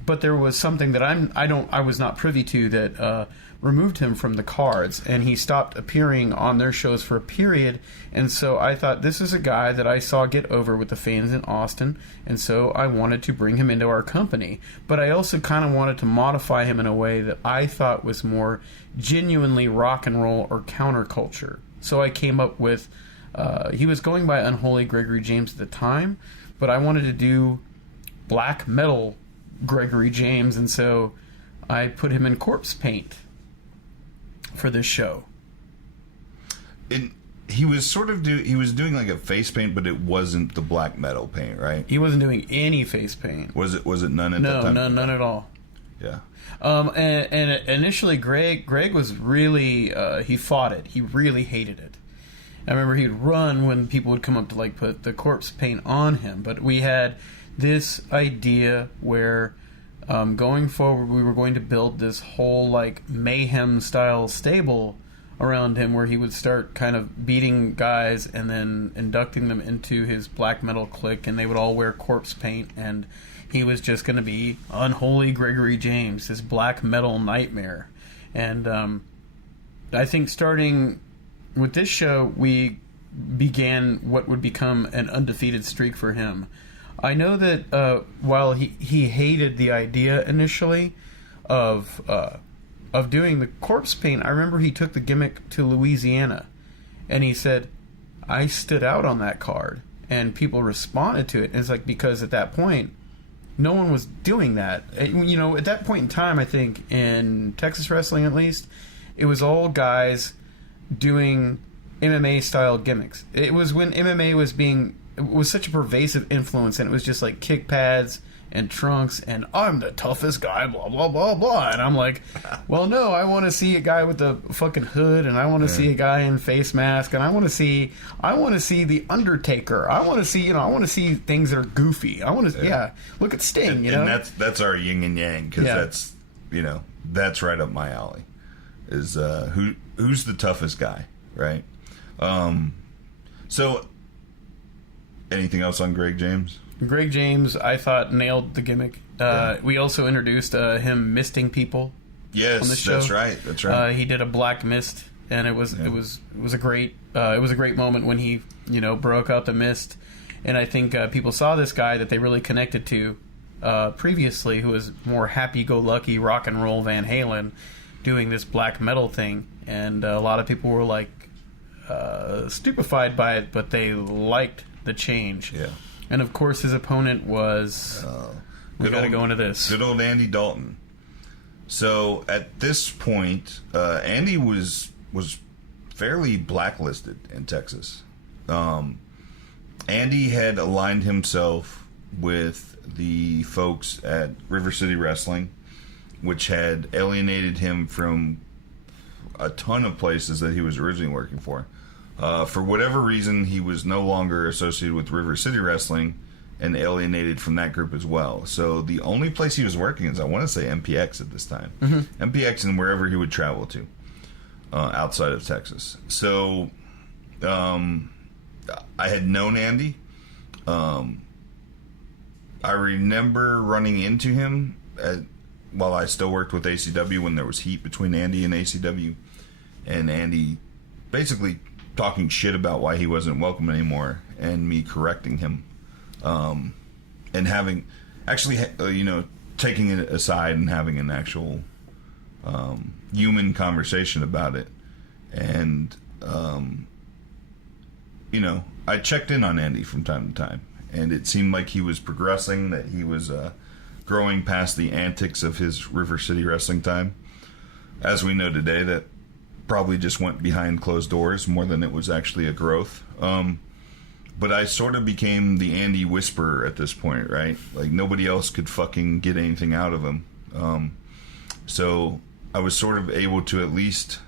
But there was something that I was not privy to that removed him from the cards, and he stopped appearing on their shows for a period. And so I thought, this is a guy that I saw get over with the fans in Austin, and so I wanted to bring him into our company. But I also kind of wanted to modify him in a way that I thought was more genuinely rock and roll or counterculture. So I came up with, he was going by Unholy Gregory James at the time, but I wanted to do black metal Gregory James, and so I put him in corpse paint for this show. He was doing like a face paint, but it wasn't the black metal paint, right? He wasn't doing any face paint. Was it none at that time? No, none at all. Yeah. And initially Greg was really he fought it. He really hated it. I remember he'd run when people would come up to like put the corpse paint on him, but we had this idea where going forward we were going to build this whole like mayhem style stable around him, where he would start kind of beating guys and then inducting them into his black metal clique, and they would all wear corpse paint, and he was just going to be Unholy Gregory James, this black metal nightmare. And I think starting with this show, we began what would become an undefeated streak for him. I know that while he hated the idea initially of doing the corpse paint, I remember he took the gimmick to Louisiana, and he said, I stood out on that card, and people responded to it. And it's like, because at that point, no one was doing that. At that point in time, I think, in Texas wrestling at least, it was all guys doing MMA-style gimmicks. It was when MMA was such a pervasive influence, and it was just like kick pads and trunks and I'm the toughest guy, blah blah blah blah, and I'm like, well, no, I want to see a guy with a fucking hood, and I want to see a guy in face mask, and I want to see the Undertaker. I want to see things that are goofy. I want to look at Sting, and that's our yin and yang, because that's right up my alley. Is who's the toughest guy, right? So anything else on Greg James? Greg James, I thought, nailed the gimmick. We also introduced him misting people. Yes, on the show. That's right. He did a black mist, and it was a great moment when he broke out the mist. And I think people saw this guy that they really connected to previously, who was more happy-go-lucky rock and roll Van Halen, doing this black metal thing, and a lot of people were like stupefied by it, but they liked the change. Yeah. And of course, his opponent was. We got to go into this. Good old Andy Dalton. So at this point, Andy was fairly blacklisted in Texas. Andy had aligned himself with the folks at River City Wrestling, which had alienated him from a ton of places that he was originally working for. For whatever reason, he was no longer associated with River City Wrestling and alienated from that group as well. So the only place he was working is, I want to say, MPX at this time. Mm-hmm. MPX and wherever he would travel to outside of Texas. So I had known Andy. I remember running into him while I still worked with ACW, when there was heat between Andy and ACW. And Andy basically talking shit about why he wasn't welcome anymore, and me correcting him, and having actually, taking it aside and having an actual human conversation about it. And, I checked in on Andy from time to time, and it seemed like he was progressing, that he was growing past the antics of his River City wrestling time. As we know today, that probably just went behind closed doors more than it was actually a growth. But I sort of became the Andy whisperer at this point, right? Like, nobody else could fucking get anything out of him. So I was sort of able to at least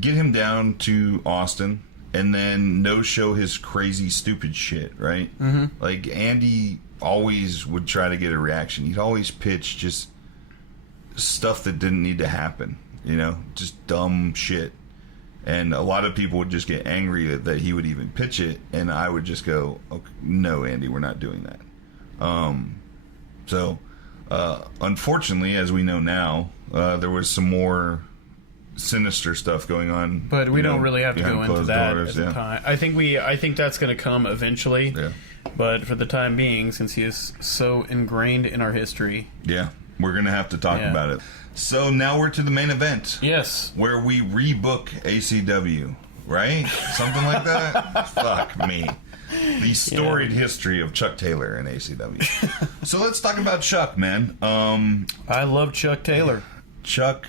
get him down to Austin and then no-show his crazy, stupid shit, right? Mm-hmm. Like, Andy always would try to get a reaction. He'd always pitch just stuff that didn't need to happen, just dumb shit. And a lot of people would just get angry that he would even pitch it, and I would just go, okay, no, Andy, we're not doing that. So, unfortunately, as we know now, there was some more sinister stuff going on, but we don't really have to go into that at the time. I think that's going to come eventually. Yeah. But for the time being, since he is so ingrained in our history, we're going to have to talk about it. So now we're to the main event. Yes, where we rebook ACW, right? Something like that. Fuck me. The storied history of Chuck Taylor and ACW. So let's talk about Chuck, man. I love Chuck Taylor. Chuck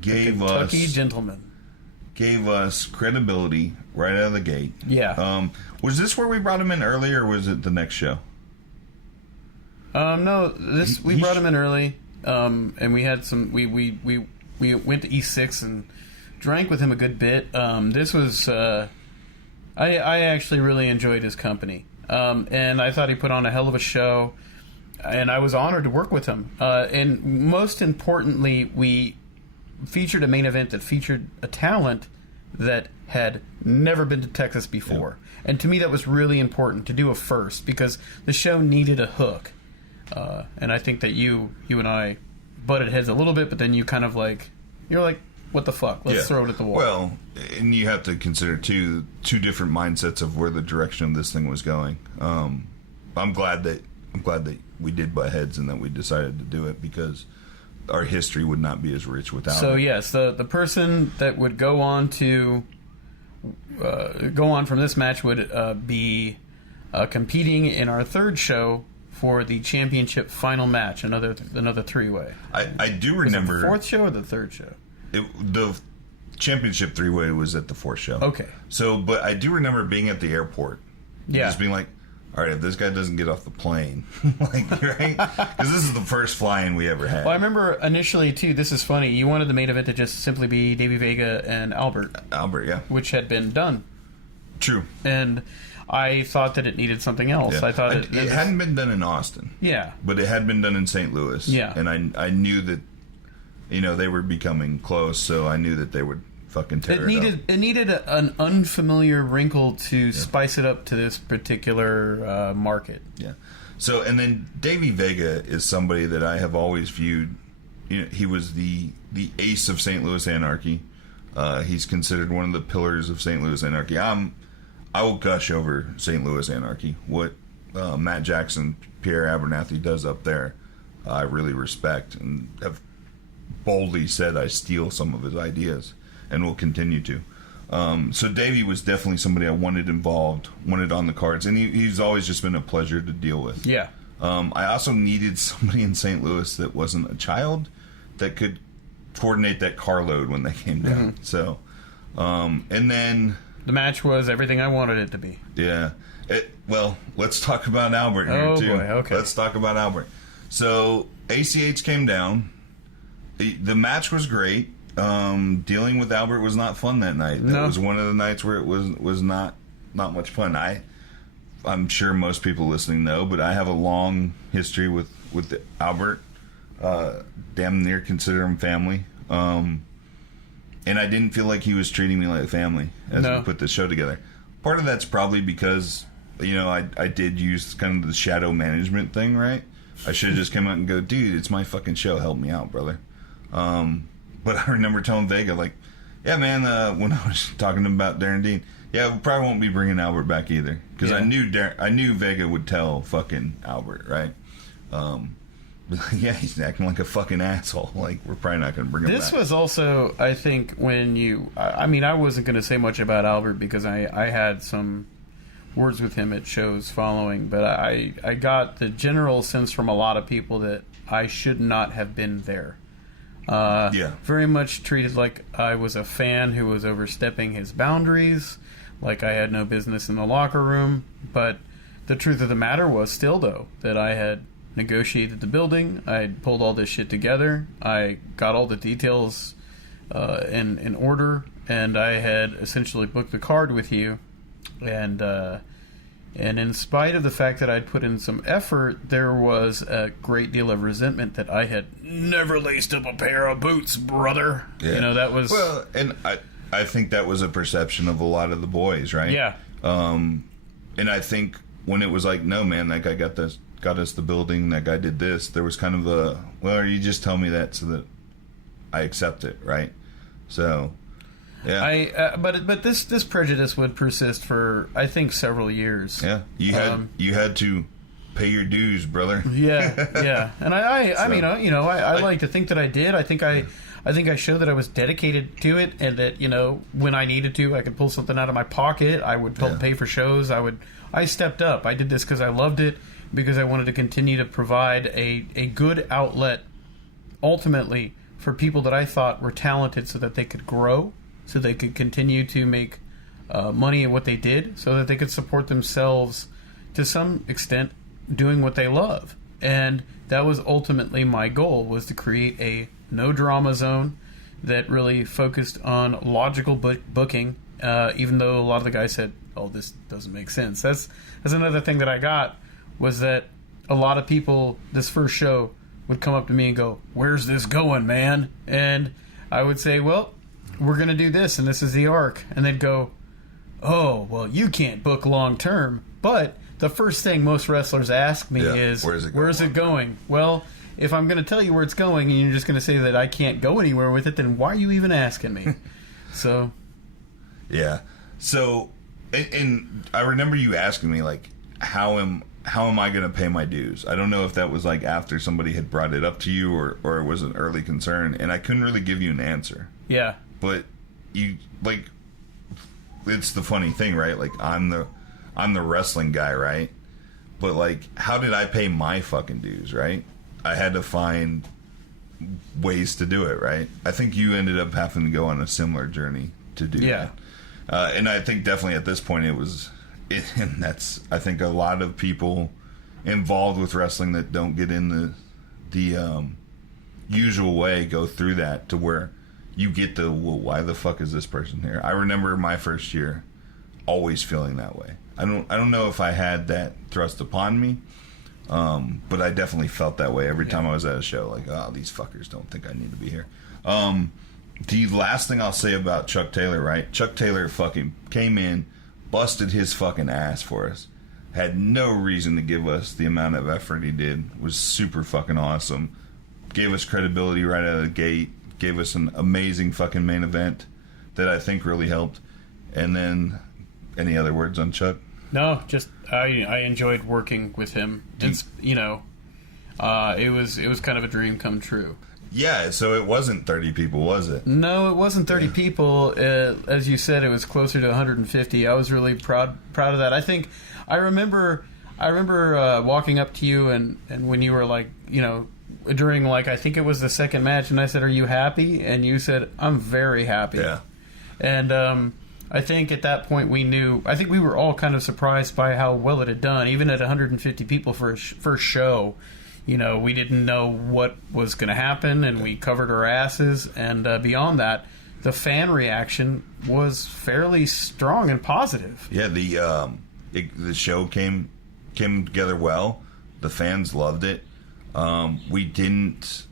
gave us Kentucky gentleman. Gave us credibility right out of the gate. Yeah. Was this where we brought him in early, or was it the next show? No. We brought him in early, and we had some. We went to E6 and drank with him a good bit. This was. I actually really enjoyed his company, and I thought he put on a hell of a show, and I was honored to work with him. And most importantly, we featured a main event that featured a talent that had never been to Texas before. Yeah. And to me, that was really important to do a first, because the show needed a hook. And I think that you and I butted heads a little bit, but then you kind of you're like, what the fuck? Let's throw it at the wall. Well, and you have to consider two different mindsets of where the direction of this thing was going. I'm glad that we did butt heads and that we decided to do it, because our history would not be as rich without it. So yes, the person that would go on from this match would be competing in our third show for the championship final match, another three-way. I do remember... Was it the fourth show or the third show? The championship three-way was at the fourth show. Okay. So, but I do remember being at the airport. Yeah. Just being like, all right, if this guy doesn't get off the plane, right? Because this is the first fly-in we ever had. Well, I remember initially, too, this is funny, you wanted the main event to just simply be Davey Vega and Albert. Albert, yeah. Which had been done. True. And I thought that it needed something else. Yeah. I thought it hadn't been done in Austin. Yeah. But it had been done in St. Louis. Yeah. And I knew that, they were becoming close, so I knew that they would fucking tear it up. It needed an unfamiliar wrinkle to spice it up to this particular market. Yeah. So, and then Davey Vega is somebody that I have always viewed. He was the ace of St. Louis Anarchy. He's considered one of the pillars of St. Louis Anarchy. I will gush over St. Louis Anarchy. What Matt Jackson, Pierre Abernathy does up there, I really respect, and have boldly said I steal some of his ideas, and will continue to. So Davey was definitely somebody I wanted involved, wanted on the cards, and he's always just been a pleasure to deal with. Yeah. I also needed somebody in St. Louis that wasn't a child, that could coordinate that carload when they came down. Mm-hmm. So, and then... The match was everything I wanted it to be. Yeah. Well, let's talk about Albert here, too. Oh, boy, okay. Let's talk about Albert. So, ACH came down. The match was great. Dealing with Albert was not fun that night. That was one of the nights where it was not much fun. I'm sure most people listening know, but I have a long history with Albert. Damn near consider him family. And I didn't feel like he was treating me like family as we put the show together. Part of that's probably because, I did use kind of the shadow management thing, right? I should have just come out and go, dude, it's my fucking show. Help me out, brother. But I remember telling Vega, yeah, man, when I was talking to him about Darren Dean, yeah, we probably won't be bringing Albert back either. Because I knew Vega would tell fucking Albert, right? Yeah, he's acting like a fucking asshole. Like, we're probably not going to bring him back. This was also, I think, when you... I mean, I wasn't going to say much about Albert because I had some words with him at shows following, but I got the general sense from a lot of people that I should not have been there. Very much treated like I was a fan who was overstepping his boundaries, like I had no business in the locker room. But the truth of the matter was still, though, that I had negotiated the building, I had pulled all this shit together, I got all the details in order, and I had essentially booked the card with you. And in spite of the fact that I'd put in some effort, there was a great deal of resentment that I had never laced up a pair of boots, brother. Yeah. You know, that was... Well, and I think that was a perception of a lot of the boys, right? Yeah. And I think when it was like, no, man, that guy got us the building, that guy did this, there was kind of a, well, you just tell me that so that I accept it, right? So... Yeah, but this prejudice would persist for, I think, several years. Yeah, you had to pay your dues, brother. Yeah, and I mean, I like to think that I did. I think I showed that I was dedicated to it, and that, you know, when I needed to, I could pull something out of my pocket. I would pay for shows. I stepped up. I did this because I loved it, because I wanted to continue to provide a good outlet, ultimately, for people that I thought were talented, so that they could grow, so they could continue to make money at what they did, so that they could support themselves to some extent doing what they love. And that was ultimately my goal, was to create a no-drama zone that really focused on logical booking, even though a lot of the guys said, oh, this doesn't make sense. That's another thing that I got, was that a lot of people, this first show, would come up to me and go, where's this going, man? And I would say, well, we're going to do this, and this is the arc. And they'd go, oh, well, you can't book long term. But the first thing most wrestlers ask me is, where's it going? Well, if I'm going to tell you where it's going and you're just going to say that I can't go anywhere with it, then why are you even asking me? So. Yeah. So, and I remember you asking me, like, how am I going to pay my dues? I don't know if that was like after somebody had brought it up to you, or it was an early concern, and I couldn't really give you an answer. Yeah. But you, like, it's the funny thing, right? Like, I'm the wrestling guy, right? But, like, how did I pay my fucking dues, right? I had to find ways to do it, right? I think you ended up having to go on a similar journey to do that. And I think definitely at this point and that's, I think, a lot of people involved with wrestling that don't get in the usual way go through that, to where you get well, why the fuck is this person here? I remember my first year always feeling that way. I don't know if I had that thrust upon me, but I definitely felt that way every time I was at a show. Like, oh, these fuckers don't think I need to be here. The last thing I'll say about Chuck Taylor, right? Chuck Taylor fucking came in, busted his fucking ass for us. Had no reason to give us the amount of effort he did. Was super fucking awesome. Gave us credibility right out of the gate. Gave us an amazing fucking main event that I think really helped. And then, any other words on Chuck? No, just I enjoyed working with him. It was kind of a dream come true. Yeah, so it wasn't 30 people, was it? No, it wasn't 30 people. As you said, it was closer to 150. I was really proud of that. I remember walking up to you and when you were like, you know, during, like, I think it was the second match, and I said, are you happy? And you said, I'm very happy. Yeah. And I think at that point we were all kind of surprised by how well it had done. Even at 150 people for a first show, you know, we didn't know what was going to happen, and we covered our asses. And beyond that, the fan reaction was fairly strong and positive. Yeah, the show came together well. The fans loved it. We didn't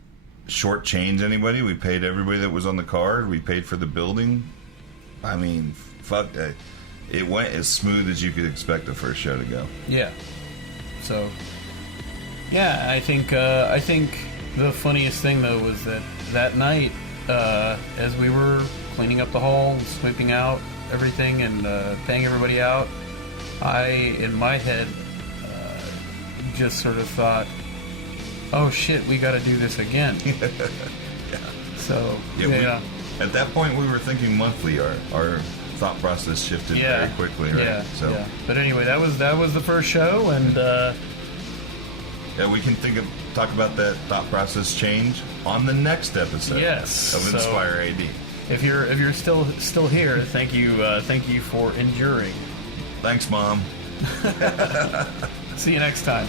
shortchange anybody. We paid everybody that was on the card. We paid for the building. I mean, fuck that. It went as smooth as you could expect the first show to go. Yeah. So, yeah, I think the funniest thing, though, was that night, as we were cleaning up the hall, sweeping out everything, and paying everybody out, I, in my head, just sort of thought, oh shit, we got to do this again. So Yeah. At that point, we were thinking monthly. Our thought process shifted very quickly, right? Yeah. But anyway, that was the first show, and we can talk about that thought process change on the next episode. Yes. Of Inspire AD. If you're still here, thank you for enduring. Thanks, Mom. See you next time.